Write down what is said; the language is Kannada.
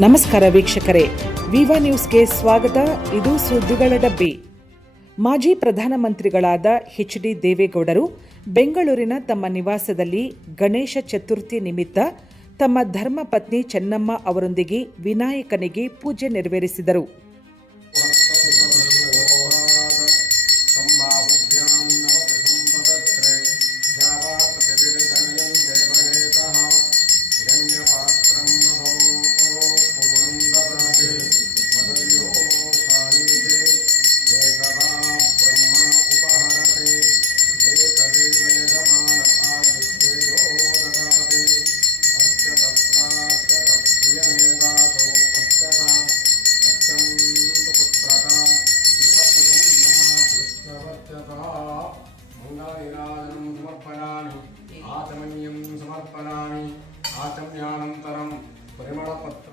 ನಮಸ್ಕಾರ ವೀಕ್ಷಕರೇ, ವಿವಾ ನ್ಯೂಸ್ಗೆ ಸ್ವಾಗತ. ಇದು ಸುದ್ದಿಗಳ ಡಬ್ಬಿ. ಮಾಜಿ ಪ್ರಧಾನಮಂತ್ರಿಗಳಾದ ಎಚ್.ಡಿ. ದೇವೇಗೌಡರು ಬೆಂಗಳೂರಿನ ತಮ್ಮ ನಿವಾಸದಲ್ಲಿ ಗಣೇಶ ಚತುರ್ಥಿ ನಿಮಿತ್ತ ತಮ್ಮ ಧರ್ಮಪತ್ನಿ ಚೆನ್ನಮ್ಮ ಅವರೊಂದಿಗೆ ವಿನಾಯಕನಿಗೆ ಪೂಜೆ ನೆರವೇರಿಸಿದರು.